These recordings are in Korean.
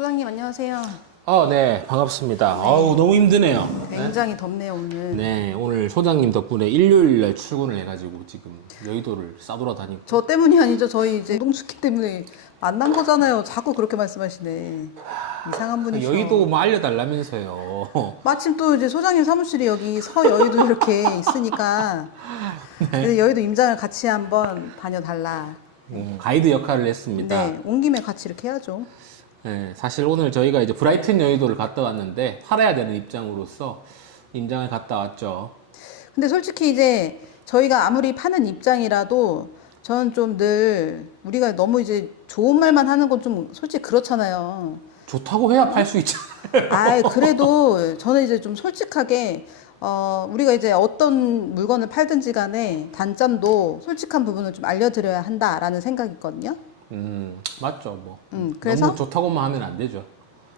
소장님 안녕하세요. 네, 반갑습니다. 아우, 너무 힘드네요. 굉장히 덥네요 오늘. 네, 오늘 소장님 덕분에 일요일날 출근을 해가지고 지금 여의도를 싸돌아다니고. 저 때문이 아니죠. 저희 이제 동숙기 때문에 만난 거잖아요. 자꾸 그렇게 말씀하시네. 이상한 분이셔. 여의도 뭐 알려달라면서요. 마침 또 이제 소장님 사무실이 여기 서여의도 이렇게 있으니까 그래서 여의도 임장을 같이 한번 다녀달라. 가이드 역할을 했습니다. 네, 온 김에 같이 이렇게 해야죠. 네, 사실 오늘 저희가 이제 브라이튼 여의도를 갔다 왔는데 팔아야 되는 입장으로서 임장을 갔다 왔죠. 근데 솔직히 이제 저희가 아무리 파는 입장이라도 저는 좀 늘 우리가 너무 이제 좋은 말만 하는 건 좀 솔직히 그렇잖아요. 좋다고 해야 팔 수 있잖아요. 아, 그래도 저는 이제 좀 솔직하게 우리가 이제 어떤 물건을 팔든지 간에 단점도 솔직한 부분을 좀 알려드려야 한다라는 생각이 있거든요. 맞죠, 뭐. 그래서 너무 좋다고만 하면 안 되죠.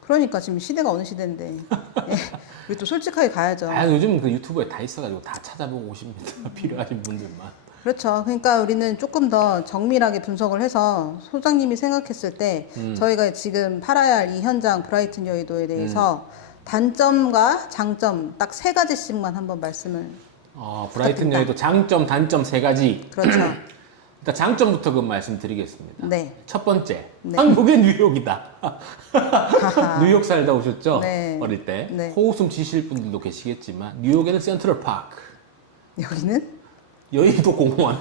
그러니까 지금 시대가 어느 시대인데 예, 우리 또 솔직하게 가야죠. 요즘 그 유튜브에 다 있어가지고 다 찾아보고 오십니다. 필요하신 분들만. 그렇죠. 그러니까 우리는 조금 더 정밀하게 분석을 해서 소장님이 생각했을 때 저희가 지금 팔아야 할 이 현장 브라이튼 여의도에 대해서 단점과 장점 딱 세 가지씩만 한번 말씀을. 브라이튼 여의도 장점, 단점 세 가지. 그렇죠. 일단 장점부터 그 말씀드리겠습니다. 네. 첫 번째, 네. 한국의 뉴욕이다. 뉴욕 살다 오셨죠? 네. 어릴 때. 네. 호웃음 치실 분들도 계시겠지만 뉴욕에는 센트럴 파크, 여기는 여의도 공원,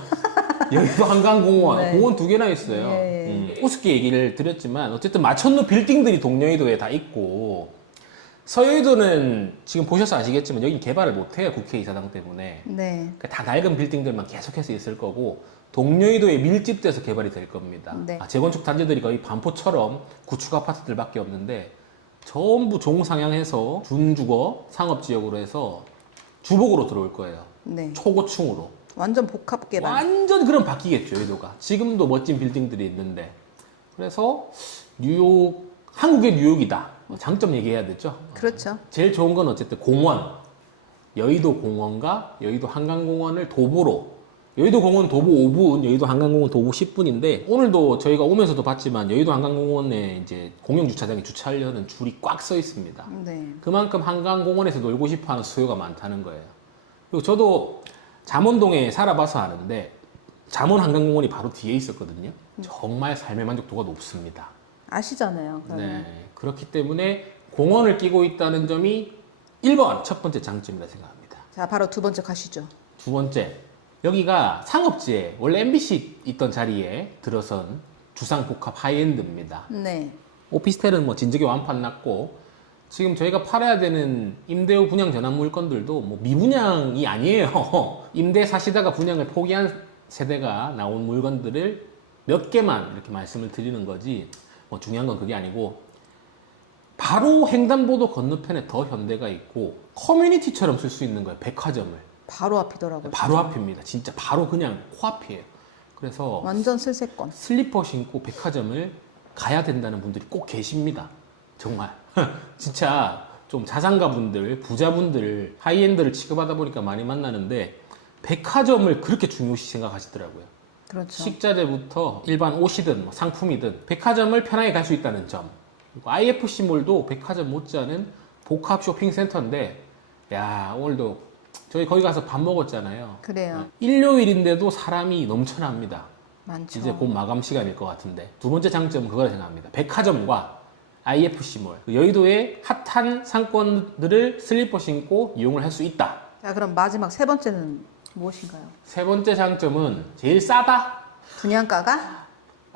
여의도 한강공원, 네. 공원 두 개나 있어요. 예. 우습게 얘기를 드렸지만 어쨌든 마천루 빌딩들이 동여의도에 다 있고 서여의도는 지금 보셔서 아시겠지만 여기 개발을 못해요. 국회의사당 때문에. 네. 그러니까 다 낡은 빌딩들만 계속해서 있을 거고 동여의도에 밀집돼서 개발이 될 겁니다. 네. 재건축 단지들이 거의 반포처럼 구축 아파트들밖에 없는데 전부 종상향해서 준주거 상업지역으로 해서 주복으로 들어올 거예요. 네. 초고층으로. 완전 복합 개발. 완전 그럼 바뀌겠죠, 여의도가. 지금도 멋진 빌딩들이 있는데. 그래서 뉴욕, 한국의 뉴욕이다. 장점 얘기해야 되죠. 그렇죠. 제일 좋은 건 어쨌든 공원. 여의도 공원과 여의도 한강공원을 도보로. 여의도 공원 도보 5분, 여의도 한강공원 도보 10분인데 오늘도 저희가 오면서도 봤지만 여의도 한강공원에 이제 공영 주차장에 주차하려는 줄이 꽉 서 있습니다. 네. 그만큼 한강공원에서 놀고 싶어하는 수요가 많다는 거예요. 그리고 저도 잠원동에 살아봐서 아는데 잠원 한강공원이 바로 뒤에 있었거든요. 정말 삶의 만족도가 높습니다. 아시잖아요. 네, 그렇기 때문에 공원을 끼고 있다는 점이 1번 첫 번째 장점이라 생각합니다. 자, 바로 두 번째 가시죠. 두 번째, 여기가 상업지에 원래 MBC 있던 자리에 들어선 주상복합 하이엔드입니다. 네. 오피스텔은 뭐 진즉에 완판 났고 지금 저희가 팔아야 되는 임대후 분양 전환 물건들도 뭐 미분양이 아니에요. 임대 사시다가 분양을 포기한 세대가 나온 물건들을 몇 개만 이렇게 말씀을 드리는 거지 뭐 중요한 건 그게 아니고 바로 횡단보도 건너편에 더 현대가 있고 커뮤니티처럼 쓸 수 있는 거예요. 백화점을. 바로 앞이더라고요. 바로 앞입니다. 진짜 바로 그냥 코앞이에요. 그래서 완전 슬세권. 슬리퍼 신고 백화점을 가야 된다는 분들이 꼭 계십니다. 정말. 진짜 좀 자산가 분들, 부자분들, 하이엔드를 취급하다 보니까 많이 만나는데 백화점을 그렇게 중요시 생각하시더라고요. 그렇죠. 식자재부터 일반 옷이든 뭐 상품이든 백화점을 편하게 갈 수 있다는 점. 그리고 IFC몰도 백화점 못지않은 복합 쇼핑센터인데 야, 오늘도 저희 거기 가서 밥 먹었잖아요. 그래요. 일요일인데도 사람이 넘쳐납니다. 많죠. 이제 곧 마감 시간일 것 같은데 두 번째 장점은 그거라 생각합니다. 백화점과 IFC몰 여의도의 핫한 상권들을 슬리퍼 신고 이용을 할 수 있다. 자, 그럼 마지막 세 번째는 무엇인가요? 세 번째 장점은 제일 싸다. 분양가가?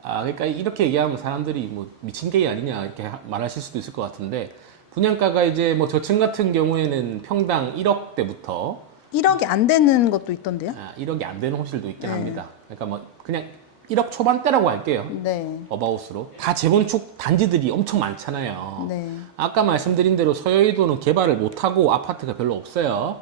그러니까 이렇게 얘기하면 사람들이 뭐 미친 게이 아니냐 이렇게 말하실 수도 있을 것 같은데 분양가가 이제 뭐 저층 같은 경우에는 평당 1억대부터 1억이 안 되는 것도 있던데요? 1억이 안 되는 호실도 있긴 네. 합니다. 그러니까 뭐 그냥 1억 초반대라고 할게요. 네. 어바웃으로. 다 재건축 단지들이 엄청 많잖아요. 네. 아까 말씀드린 대로 서여의도는 개발을 못하고 아파트가 별로 없어요.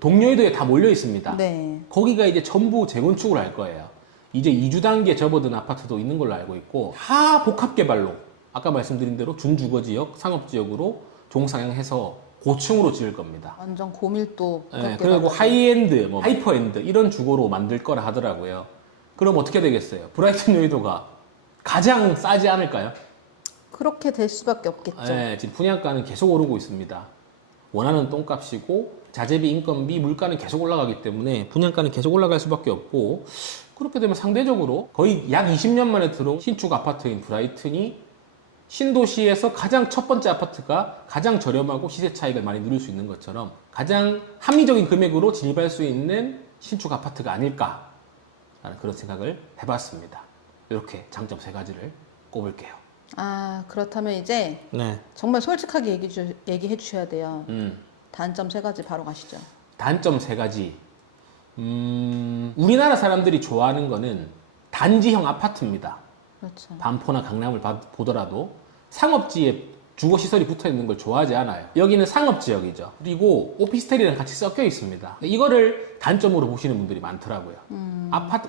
동여의도에 다 몰려 있습니다. 네. 거기가 이제 전부 재건축을 할 거예요. 이제 2주 단계 접어든 아파트도 있는 걸로 알고 있고 다 복합 개발로 아까 말씀드린 대로 준주거지역, 상업지역으로 종상향해서 고층으로 지을 겁니다. 완전 고밀도. 네, 그리고 하이엔드, 뭐 하이퍼엔드 이런 주거로 만들 거라 하더라고요. 그럼 어떻게 되겠어요? 브라이튼 여의도가 가장 싸지 않을까요? 그렇게 될 수밖에 없겠죠. 네, 지금 분양가는 계속 오르고 있습니다. 원하는 똥값이고 자재비, 인건비, 물가는 계속 올라가기 때문에 분양가는 계속 올라갈 수밖에 없고, 그렇게 되면 상대적으로 거의 약 20년 만에 들어온 신축 아파트인 브라이튼이 신도시에서 가장 첫 번째 아파트가 가장 저렴하고 시세 차익을 많이 누릴 수 있는 것처럼 가장 합리적인 금액으로 진입할 수 있는 신축 아파트가 아닐까라는 그런 생각을 해봤습니다. 이렇게 장점 3가지를 꼽을게요. 아, 그렇다면 이제 네. 정말 솔직하게 얘기해 주셔야 돼요. 음. 단점 3가지 바로 가시죠. 단점 3가지. 우리나라 사람들이 좋아하는 거는 단지형 아파트입니다. 그렇죠. 반포나 강남을 보더라도 상업지에 주거시설이 붙어 있는 걸 좋아하지 않아요. 여기는 상업지역이죠. 그리고 오피스텔이랑 같이 섞여 있습니다. 이거를 단점으로 보시는 분들이 많더라고요.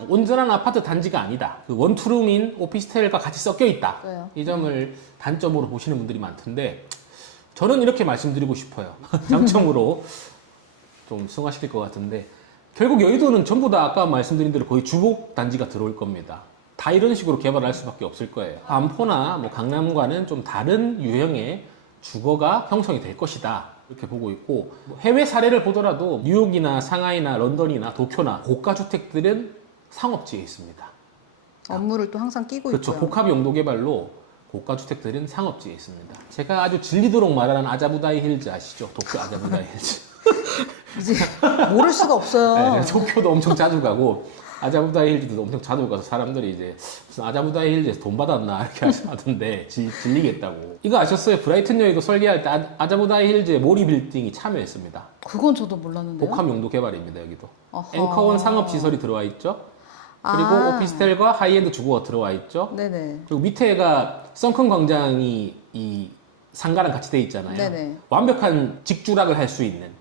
온전한 아파트 단지가 아니다. 그 원투룸인 오피스텔과 같이 섞여 있다. 맞아요. 이 점을 단점으로 보시는 분들이 많던데, 저는 이렇게 말씀드리고 싶어요. 장점으로 좀 승화시킬 것 같은데, 결국 여의도는 전부 다 아까 말씀드린 대로 거의 주복 단지가 들어올 겁니다. 다 이런 식으로 개발할 수밖에 없을 거예요. 반포나 뭐 강남과는 좀 다른 유형의 주거가 형성이 될 것이다, 이렇게 보고 있고, 해외 사례를 보더라도 뉴욕이나 상하이나 런던이나 도쿄나 고가 주택들은 상업지에 있습니다. 업무를 또 항상 끼고 그렇죠. 있고요. 복합 용도 개발로 고가 주택들은 상업지에 있습니다. 제가 아주 질리도록 말하는 아자부다이 힐즈 아시죠? 도쿄 아자부다이 힐즈. 이제 모를 수가 없어요. 네, 도쿄도 엄청 자주 가고 아자부다이 힐즈도 엄청 자주 가서 사람들이 이제 무슨 아자부다이 힐즈에서 돈 받았나 이렇게 하던데 질리겠다고. 이거 아셨어요? 브라이튼 여의도 설계할 때 아자부다이 힐즈의 모리 빌딩이 참여했습니다. 그건 저도 몰랐는데요. 복합 용도 개발입니다. 여기도. 어허. 앵커원 상업 시설이 들어와 있죠. 그리고 아. 오피스텔과 하이엔드 주거가 들어와 있죠. 네네. 그리고 밑에가 썬큰 광장이 이 상가랑 같이 돼 있잖아요. 네네. 완벽한 직주락을 할 수 있는.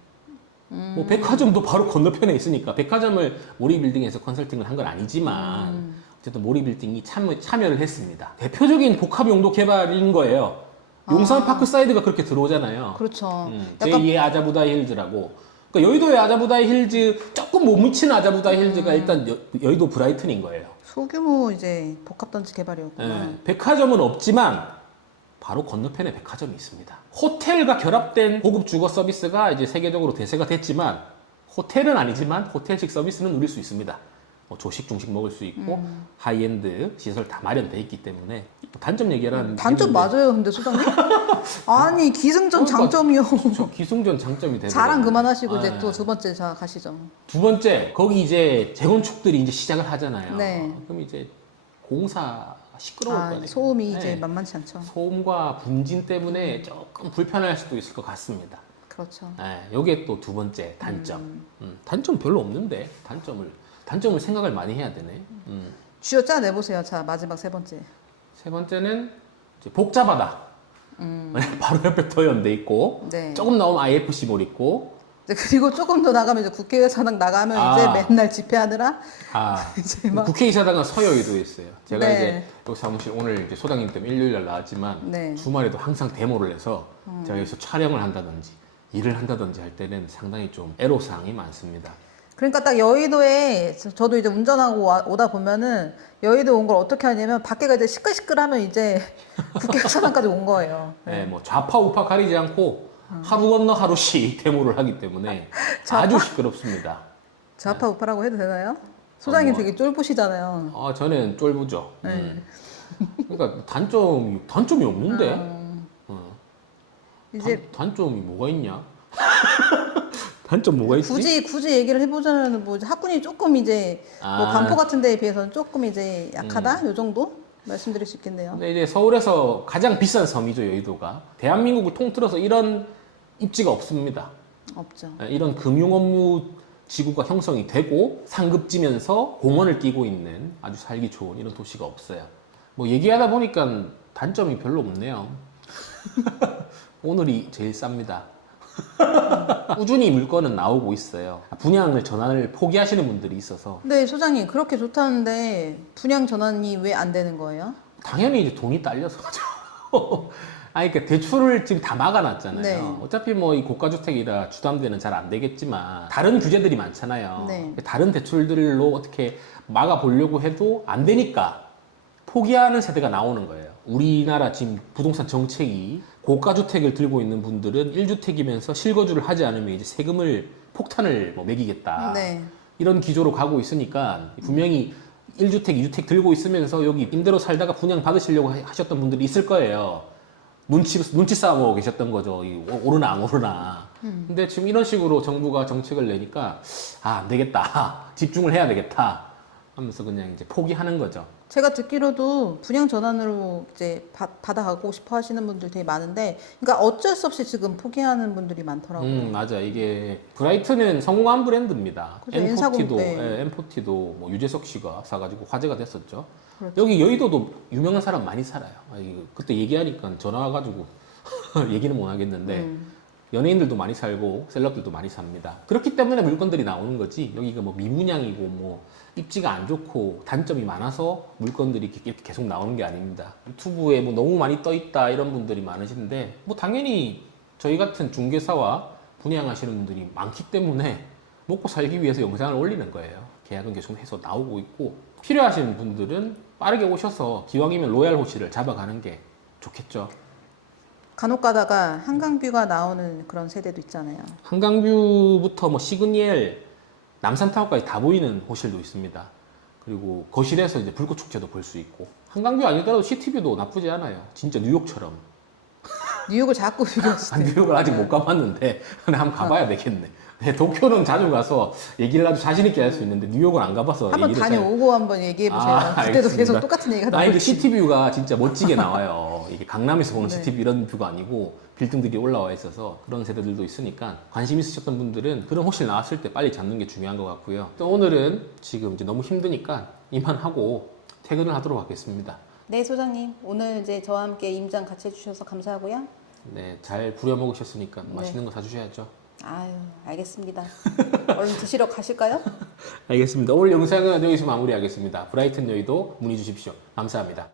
뭐 백화점도 바로 건너편에 있으니까 백화점을 모리 빌딩에서 컨설팅을 한 건 아니지만 어쨌든 모리 빌딩이 참여를 했습니다. 대표적인 복합 용도 개발인 거예요. 용산 파크 사이드가 그렇게 들어오잖아요. 그렇죠. 제2의 아자부다이 힐즈라고. 그러니까 여의도의 아자부다이 힐즈, 조금 못 묻히는 아자부다이 힐즈가 일단 여의도 브라이튼인 거예요. 소규모 이제 복합단지 개발이었구나. 예, 백화점은 없지만 바로 건너편에 백화점이 있습니다. 호텔과 결합된 고급 주거 서비스가 이제 세계적으로 대세가 됐지만, 호텔은 아니지만 호텔식 서비스는 누릴 수 있습니다. 뭐 조식, 중식 먹을 수 있고 하이엔드 시설 다 마련돼 있기 때문에. 단점 얘기하라는 단점 맞아요, 근데 소장님? 아니 기승전 그러니까 장점이요. 저 기승전 장점이 되고. 자랑 그만하시고 이제 예. 또 2번째 자 가시죠. 2번째, 거기 이제 재건축들이 이제 시작을 하잖아요. 네. 그럼 이제 공사 시끄러울 거 아니에요. 소음이 네. 이제 만만치 않죠. 소음과 분진 때문에 조금 불편할 수도 있을 것 같습니다. 그렇죠. 네, 요게 또 2번째 단점. 단점 별로 없는데 단점을 생각을 많이 해야 되네. 쥐어 짜 내보세요. 자 마지막 3번째. 3번째는 이제 복잡하다. 바로 옆에 더현대 있고, 네. 조금 나오면 IFC몰 있고. 이제 그리고 조금 더 나가면 이제 국회의사당 나가면 아. 이제 맨날 집회하느라 이제 막- 국회의사당은 서여의도에 있어요. 제가 네. 이제 여기 사무실 오늘 이제 소장님 때문에 일요일날 나왔지만 네. 주말에도 항상 데모를 해서 제가 여기서 촬영을 한다든지 일을 한다든지 할 때는 상당히 좀 애로사항이 많습니다. 그러니까 딱 여의도에 저도 이제 운전하고 오다 보면은 여의도 온 걸 어떻게 하냐면 밖에가 이제 시끌시끌하면 이제 국회의사당까지 온 거예요. 네, 뭐 좌파 우파 가리지 않고 하루 건너 하루씩 데모를 하기 때문에 아주 시끄럽습니다. 좌파 우파라고 해도 되나요? 소장님 뭐. 되게 쫄보시잖아요. 저는 쫄부죠. 네. 그러니까 단점이 없는데. 이제 단점이 뭐가 있냐? 단점 뭐가 있지? 굳이 얘기를 해보자면 뭐 이제 학군이 조금 이제 뭐 아. 반포 같은 데에 비해서는 조금 이제 약하다 요 정도 말씀드릴 수 있겠네요. 근데 이제 서울에서 가장 비싼 섬이죠, 여의도가. 대한민국을 통틀어서 이런 입지가 없습니다. 없죠. 이런 금융 업무 지구가 형성이 되고 상급지면서 공원을 끼고 있는 아주 살기 좋은 이런 도시가 없어요. 뭐 얘기하다 보니까 단점이 별로 없네요. 오늘이 제일 쌉니다. 꾸준히 물건은 나오고 있어요. 분양을 전환을 포기하시는 분들이 있어서 근데 소장님 그렇게 좋다는데 분양 전환이 왜 안 되는 거예요? 당연히 이제 돈이 딸려서죠. 그러니까 대출을 지금 다 막아놨잖아요. 네. 어차피 뭐 이 고가주택이라 주담대는 잘 안 되겠지만 다른 규제들이 많잖아요. 네. 다른 대출들로 어떻게 막아보려고 해도 안 되니까 포기하는 세대가 나오는 거예요. 우리나라 지금 부동산 정책이 고가주택을 들고 있는 분들은 1주택이면서 실거주를 하지 않으면 이제 세금을 폭탄을 뭐 매기겠다. 네. 이런 기조로 가고 있으니까 분명히 1주택, 2주택 들고 있으면서 여기 임대로 살다가 분양 받으시려고 하셨던 분들이 있을 거예요. 눈치 싸움하고 계셨던 거죠. 오르나 안 오르나. 근데 지금 이런 식으로 정부가 정책을 내니까 안 되겠다. 집중을 해야 되겠다. 하면서 그냥 이제 포기하는 거죠. 제가 듣기로도 분양 전환으로 이제 받아가고 싶어 하시는 분들 되게 많은데, 그러니까 어쩔 수 없이 지금 포기하는 분들이 많더라고요. 맞아. 이게 브라이트는 성공한 브랜드입니다. 그죠, M40도, N40, M40도 뭐 유재석 씨가 사가지고 화제가 됐었죠. 그렇죠. 여기 여의도도 유명한 사람 많이 살아요. 그때 얘기하니까 전화 와가지고 얘기는 못 하겠는데 연예인들도 많이 살고 셀럽들도 많이 삽니다. 그렇기 때문에 물건들이 나오는 거지. 여기가 뭐 미분양이고 뭐 입지가 안 좋고 단점이 많아서 물건들이 이렇게 계속 나오는 게 아닙니다. 유튜브에 뭐 너무 많이 떠 있다 이런 분들이 많으신데 뭐 당연히 저희 같은 중개사와 분양하시는 분들이 많기 때문에 먹고 살기 위해서 영상을 올리는 거예요. 계약은 계속 해서 나오고 있고 필요하신 분들은 빠르게 오셔서 기왕이면 로얄 호시를 잡아가는 게 좋겠죠. 간혹 가다가 한강뷰가 나오는 그런 세대도 있잖아요. 한강뷰부터 뭐 시그니엘, 남산타워까지 다 보이는 호실도 있습니다. 그리고 거실에서 이제 불꽃 축제도 볼 수 있고 한강뷰 아니더라도 시티뷰도 나쁘지 않아요. 진짜 뉴욕처럼. 뉴욕을 자꾸 비교했을 때. 뉴욕을 아직 못 가봤는데 근데 한번 가봐야 되겠네. 도쿄는 자주 가서 얘기를 아주 자신 있게 할 수 있는데 뉴욕을 안 가봐서 한번 얘기를 다녀오고 한번 얘기해 보세요. 그때도 알겠습니다. 계속 똑같은 얘기가 아니, 나오고. 그 시티뷰가 진짜 멋지게 나와요. 이게 강남에서 보는 네. 시티뷰 이런 뷰가 아니고 빌딩들이 올라와 있어서 그런 세대들도 있으니까 관심 있으셨던 분들은 그런 호실 나왔을 때 빨리 잡는 게 중요한 것 같고요. 또 오늘은 지금 이제 너무 힘드니까 이만하고 퇴근을 하도록 하겠습니다. 네, 소장님. 오늘 이제 저와 함께 임장 같이 해주셔서 감사하고요. 네, 잘 부려 먹으셨으니까 네. 맛있는 거 사주셔야죠. 아유, 알겠습니다. 얼른 드시러 가실까요? 알겠습니다. 오늘 영상은 여기서 마무리하겠습니다. 브라이튼 여의도 문의 주십시오. 감사합니다.